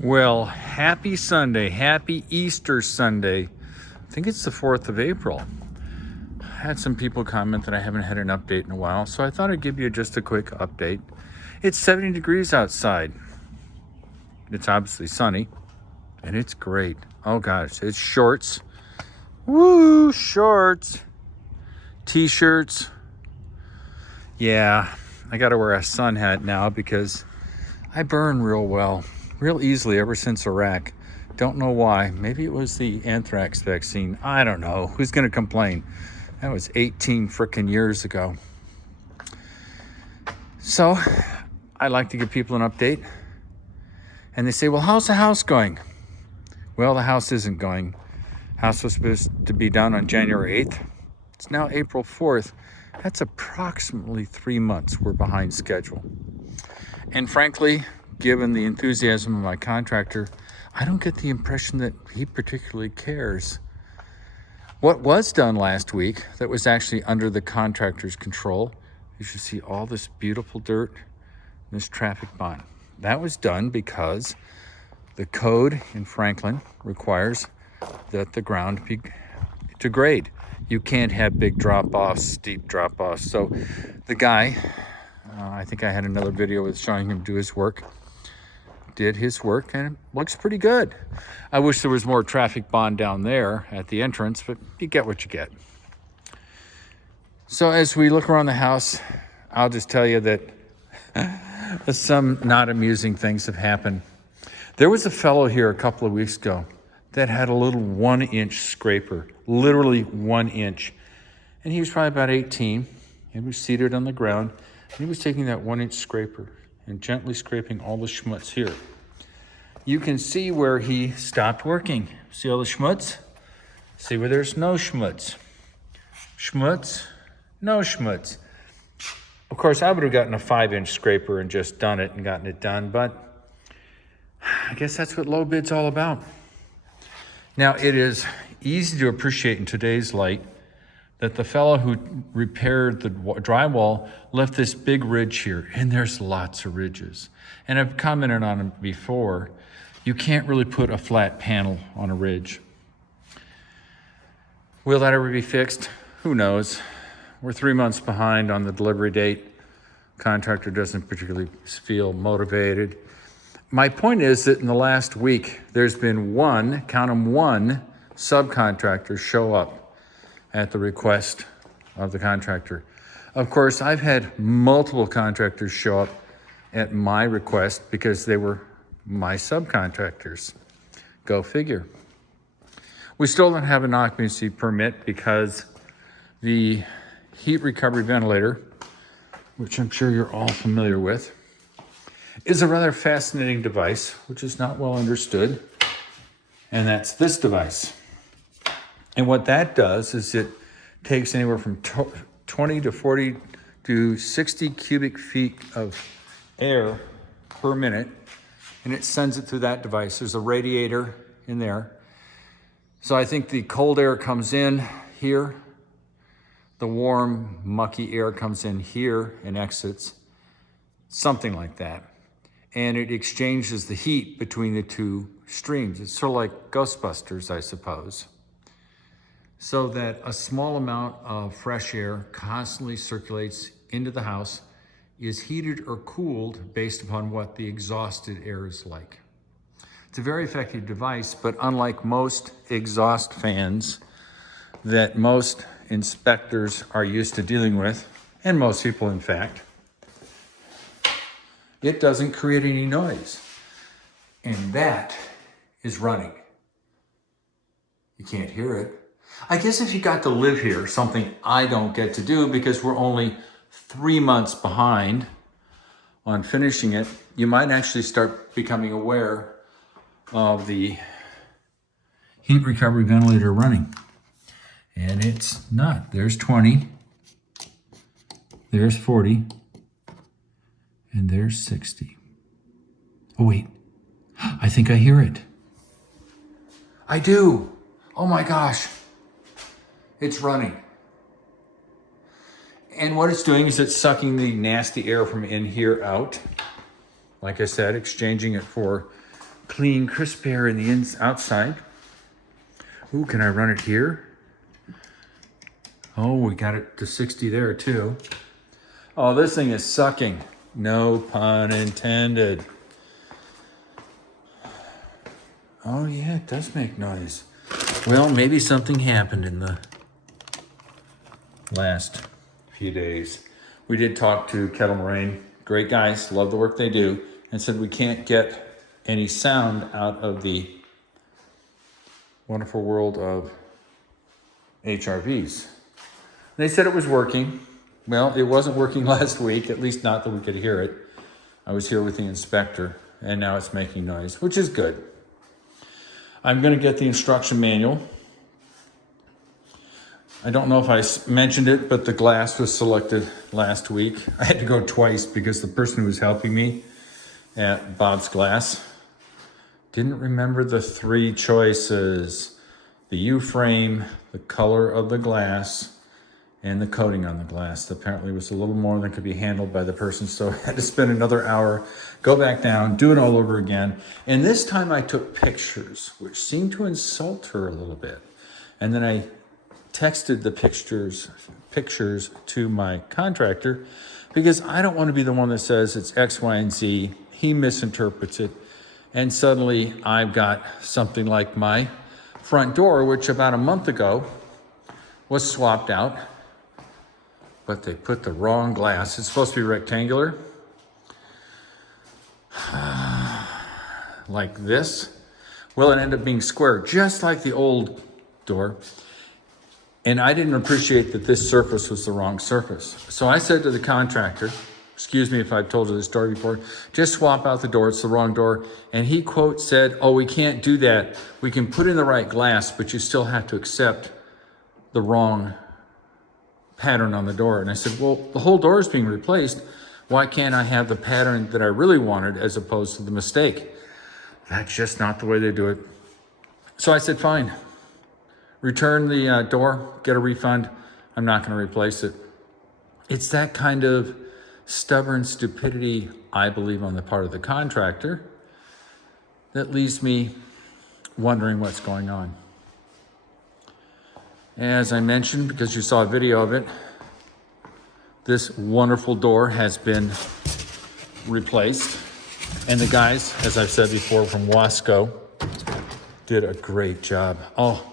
Well, happy Sunday, happy Easter Sunday. I think it's the 4th of April. I had some people comment that I haven't had an update in a while, so I thought I'd give you just a quick update. It's 70 degrees outside. It's obviously sunny, and it's great. Oh gosh, it's shorts. Woo, shorts. T-shirts. Yeah, I gotta wear a sun hat now because I burn real easily ever since Iraq. Don't know why. Maybe it was the anthrax vaccine. I don't know. Who's gonna complain? That was 18 frickin' years ago. So I like to give people an update. And they say, well, how's the house going? Well, the house isn't going. House was supposed to be done on January 8th. It's now April 4th. That's approximately 3 months we're behind schedule. And frankly, given the enthusiasm of my contractor, I don't get the impression that he particularly cares. What was done last week that was actually under the contractor's control, you should see all this beautiful dirt, this traffic bond. That was done because the code in Franklin requires that the ground be to grade. You can't have big drop-offs, steep drop-offs. So the guy, I think I had another video with showing him do his work, did his work, and it looks pretty good. I wish there was more traffic bond down there at the entrance, but you get what you get. So as we look around the house, I'll just tell you that some not amusing things have happened. There was a fellow here a couple of weeks ago that had a little 1-inch scraper, literally 1 inch. And he was probably about 18. He was seated on the ground. And he was taking that 1-inch scraper and gently scraping all the schmutz here. You can see where he stopped working. See all the schmutz? See where there's no schmutz. Schmutz, no schmutz. Of course, I would have gotten a 5-inch scraper and just done it and gotten it done, but I guess that's what low bid's all about. Now, it is easy to appreciate in today's light that the fellow who repaired the drywall left this big ridge here, and there's lots of ridges. And I've commented on it before. You can't really put a flat panel on a ridge. Will that ever be fixed? Who knows? We're 3 months behind on the delivery date. Contractor doesn't particularly feel motivated. My point is that in the last week, there's been one, count them, one subcontractor show up at the request of the contractor. Of course, I've had multiple contractors show up at my request because they were my subcontractors. Go figure. We still don't have an occupancy permit because the heat recovery ventilator, which I'm sure you're all familiar with, is a rather fascinating device, which is not well understood. And that's this device. And what that does is it takes anywhere from 20 to 40 to 60 cubic feet of air per minute, and it sends it through that device. There's a radiator in there. So I think the cold air comes in here, the warm, mucky air comes in here and exits, something like that. And it exchanges the heat between the two streams. It's sort of like Ghostbusters, I suppose. So that a small amount of fresh air constantly circulates into the house, is heated or cooled based upon what the exhausted air is like. It's a very effective device, but unlike most exhaust fans that most inspectors are used to dealing with, and most people in fact, it doesn't create any noise. And that is running. You can't hear it. I guess if you got to live here, something I don't get to do because we're only 3 months behind on finishing it, you might actually start becoming aware of the heat recovery ventilator running. And it's not. There's 20, there's 40, and there's 60. Oh wait, I think I hear it. I do. Oh my gosh. It's running. And what it's doing is it's sucking the nasty air from in here out. Like I said, exchanging it for clean, crisp air in the outside. Ooh, can I run it here? Oh, we got it to 60 there too. Oh, this thing is sucking. No pun intended. Oh yeah, it does make noise. Well, maybe something happened in the last few days. We did talk to Kettle Moraine. Great guys, love the work they do, and said we can't get any sound out of the wonderful world of HRVs. They said it was working. Well, it wasn't working last week, at least not that we could hear it. I was here with the inspector, and now it's making noise, which is good. I'm going to get the instruction manual. I don't know if I mentioned it, but the glass was selected last week. I had to go twice because the person who was helping me at Bob's Glass didn't remember the 3 choices: the U-frame, the color of the glass, and the coating on the glass. Apparently it was a little more than could be handled by the person, so I had to spend another hour, go back down, do it all over again. And this time I took pictures, which seemed to insult her a little bit. And then I texted the pictures to my contractor because I don't want to be the one that says it's X, Y, and Z. He misinterprets it. And suddenly I've got something like my front door, which about a month ago was swapped out, but they put the wrong glass. It's supposed to be rectangular, like this. Well, it ended up being square, just like the old door. And I didn't appreciate that this surface was the wrong surface. So I said to the contractor, excuse me if I've told you this story before, just swap out the door, it's the wrong door. And he, quote, said, oh, we can't do that. We can put in the right glass, but you still have to accept the wrong pattern on the door. And I said, well, the whole door is being replaced. Why can't I have the pattern that I really wanted as opposed to the mistake? That's just not the way they do it. So I said, fine, return the door, get a refund. I'm not going to replace it. It's that kind of stubborn stupidity, I believe, on the part of the contractor that leaves me wondering what's going on. As I mentioned, because you saw a video of it, this wonderful door has been replaced. And the guys, as I've said before, from Wasco did a great job. Oh,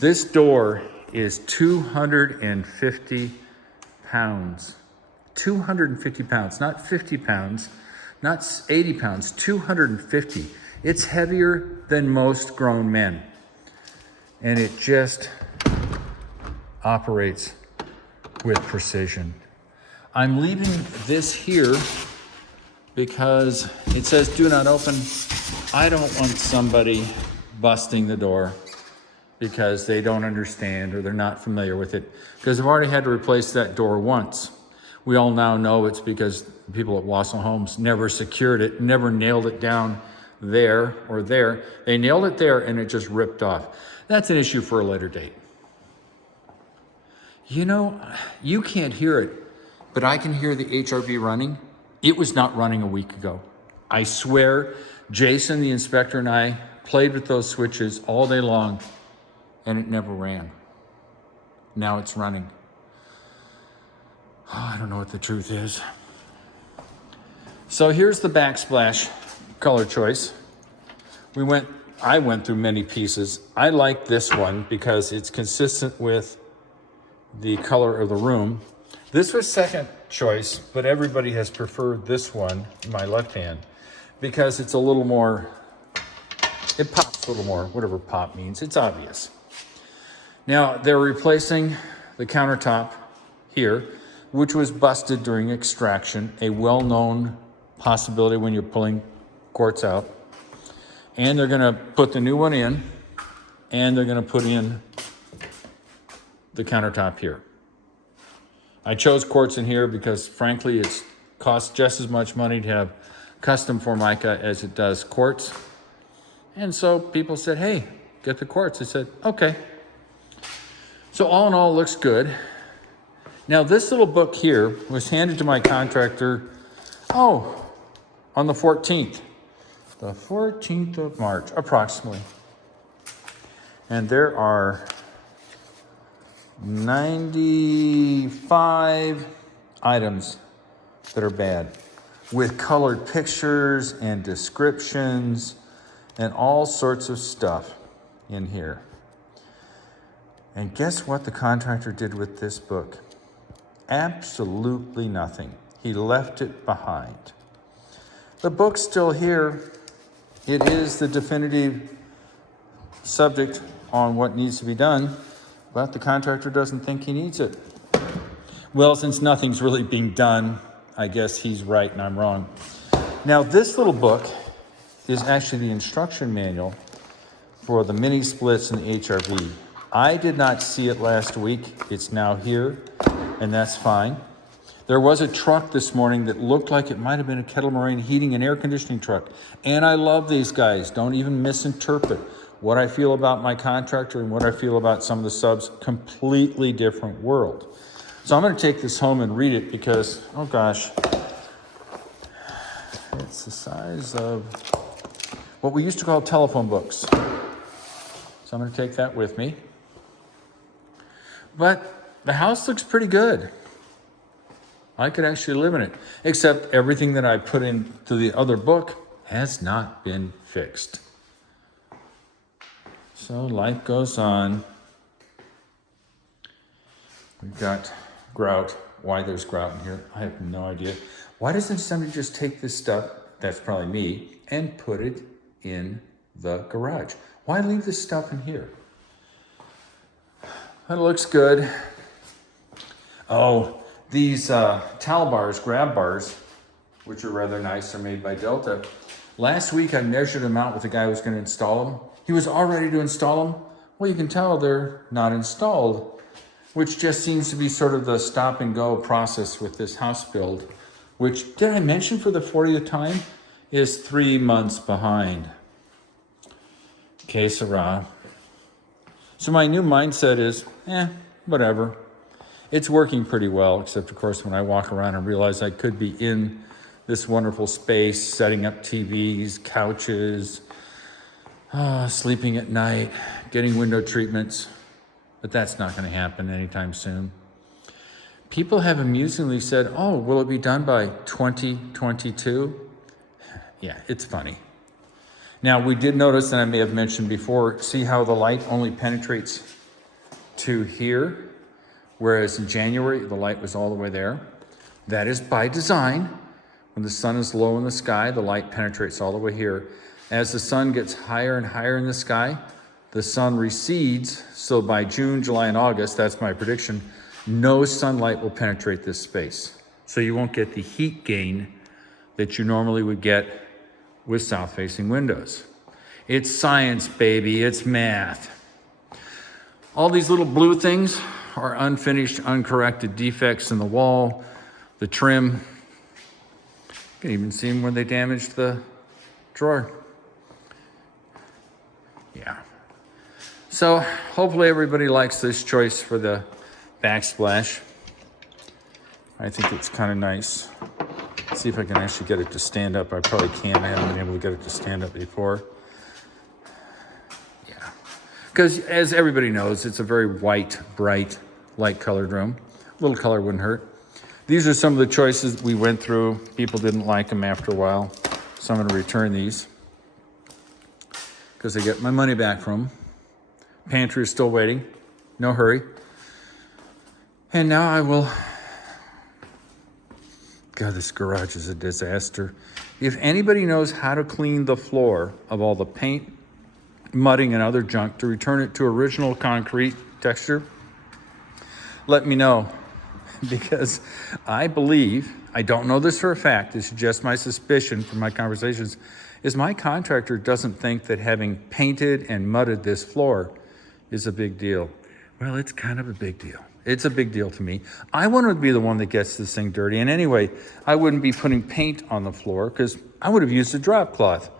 this door is 250 pounds. 250 pounds, not 50 pounds, not 80 pounds, 250. It's heavier than most grown men. And it just operates with precision. I'm leaving this here because it says do not open. I don't want somebody busting the door because they don't understand or they're not familiar with it, because I've already had to replace that door once. We all now know it's because the people at Wassel Homes never secured it, never nailed it down there or there. They nailed it there and it just ripped off. That's an issue for a later date. You know, you can't hear it, but I can hear the HRV running. It was not running a week ago. I swear, Jason, the inspector, and I played with those switches all day long, and it never ran. Now it's running. Oh, I don't know what the truth is. So here's the backsplash color choice. I went through many pieces. I like this one because it's consistent with the color of the room. This was second choice, but everybody has preferred this one, my left hand, because it's a little more, it pops a little more, whatever pop means, it's obvious. Now, they're replacing the countertop here, which was busted during extraction, a well-known possibility when you're pulling quartz out. And they're gonna put the new one in, and they're gonna put in the countertop here. I chose quartz in here because frankly, it costs just as much money to have custom Formica as it does quartz. And so people said, hey, get the quartz. I said, okay. So all in all, it looks good. Now this little book here was handed to my contractor, on the 14th. The 14th of March, approximately. And there are 95 items that are bad, with colored pictures and descriptions and all sorts of stuff in here. And guess what the contractor did with this book? Absolutely nothing. He left it behind. The book's still here. It is the definitive subject on what needs to be done, but the contractor doesn't think he needs it. Well, since nothing's really being done, I guess he's right and I'm wrong. Now, this little book is actually the instruction manual for the mini splits and the HRV. I did not see it last week. It's now here, and that's fine. There was a truck this morning that looked like it might have been a Kettle Moraine heating and air conditioning truck. And I love these guys. Don't even misinterpret what I feel about my contractor and what I feel about some of the subs. Completely different world. So I'm going to take this home and read it because, oh gosh, it's the size of what we used to call telephone books. So I'm going to take that with me. But the house looks pretty good. I could actually live in it, except everything that I put into the other book has not been fixed. So life goes on. We've got grout. Why there's grout in here, I have no idea. Why doesn't somebody just take this stuff, that's probably me, and put it in the garage? Why leave this stuff in here? That looks good. Oh, these towel bars, grab bars, which are rather nice, are made by Delta. Last week I measured them out with the guy who was going to install them. He was all ready to install them. Well, you can tell they're not installed, which just seems to be sort of the stop and go process with this house build, which, did I mention for the 40th time, is 3 months behind. Que sera. So my new mindset is, whatever. It's working pretty well, except of course when I walk around and realize I could be in this wonderful space, setting up TVs, couches, sleeping at night, getting window treatments, but that's not going to happen anytime soon. People have amusingly said, oh, will it be done by 2022? Yeah, it's funny. Now, we did notice, and I may have mentioned before, see how the light only penetrates to here, whereas in January, the light was all the way there. That is by design. When the sun is low in the sky, the light penetrates all the way here. As the sun gets higher and higher in the sky, the sun recedes. So by June, July, and August, that's my prediction, no sunlight will penetrate this space. So you won't get the heat gain that you normally would get with south-facing windows. It's science, baby. It's math. All these little blue things are unfinished, uncorrected defects in the wall, the trim. You can even see them when they damaged the drawer. Yeah. So hopefully everybody likes this choice for the backsplash. I think it's kind of nice. See if I can actually get it to stand up. I probably can. I haven't been able to get it to stand up before. Yeah. Because as everybody knows, it's a very white, bright, light-colored room. A little color wouldn't hurt. These are some of the choices we went through. People didn't like them after a while. So I'm going to return these because I get my money back from them. Pantry is still waiting. No hurry. And now I will... God, this garage is a disaster. If anybody knows how to clean the floor of all the paint, mudding, and other junk to return it to original concrete texture, let me know. Because I believe, I don't know this for a fact, this is just my suspicion from my conversations, is my contractor doesn't think that having painted and mudded this floor is a big deal. Well, it's kind of a big deal. It's a big deal to me. I want to be the one that gets this thing dirty. And anyway, I wouldn't be putting paint on the floor because I would have used a drop cloth.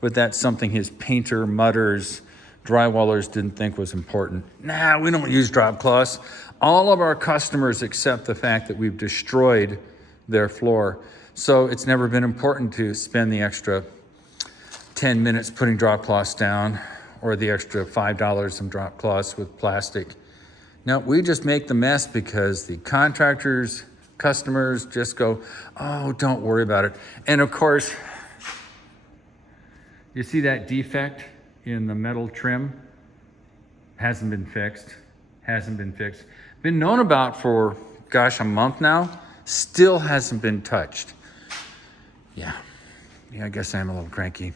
But that's something his painter, mudders, drywallers didn't think was important. Nah, we don't use drop cloths. All of our customers accept the fact that we've destroyed their floor. So it's never been important to spend the extra 10 minutes putting drop cloths down or the extra $5 in drop cloths with plastic. No, we just make the mess because the contractors, customers just go, oh, don't worry about it. And of course, you see that defect in the metal trim? Hasn't been fixed, hasn't been fixed. Been known about for, gosh, a month now, still hasn't been touched. Yeah, I guess I'm a little cranky.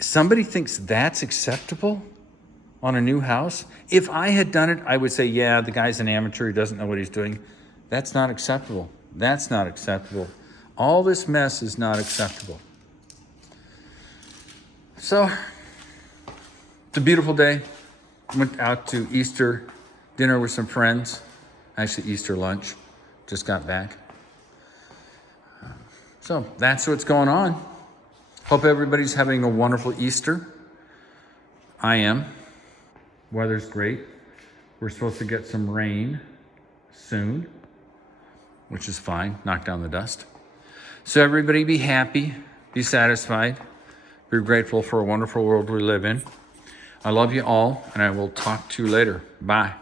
Somebody thinks that's acceptable on a new house? If I had done it, I would say, yeah, the guy's an amateur, he doesn't know what he's doing. That's not acceptable. That's not acceptable. All this mess is not acceptable. So, it's a beautiful day. Went out to Easter dinner with some friends. Actually, Easter lunch. Just got back. So, that's what's going on. Hope everybody's having a wonderful Easter. I am. Weather's great. We're supposed to get some rain soon, which is fine. Knock down the dust. So everybody be happy, be satisfied, be grateful for a wonderful world we live in. I love you all, and I will talk to you later. Bye.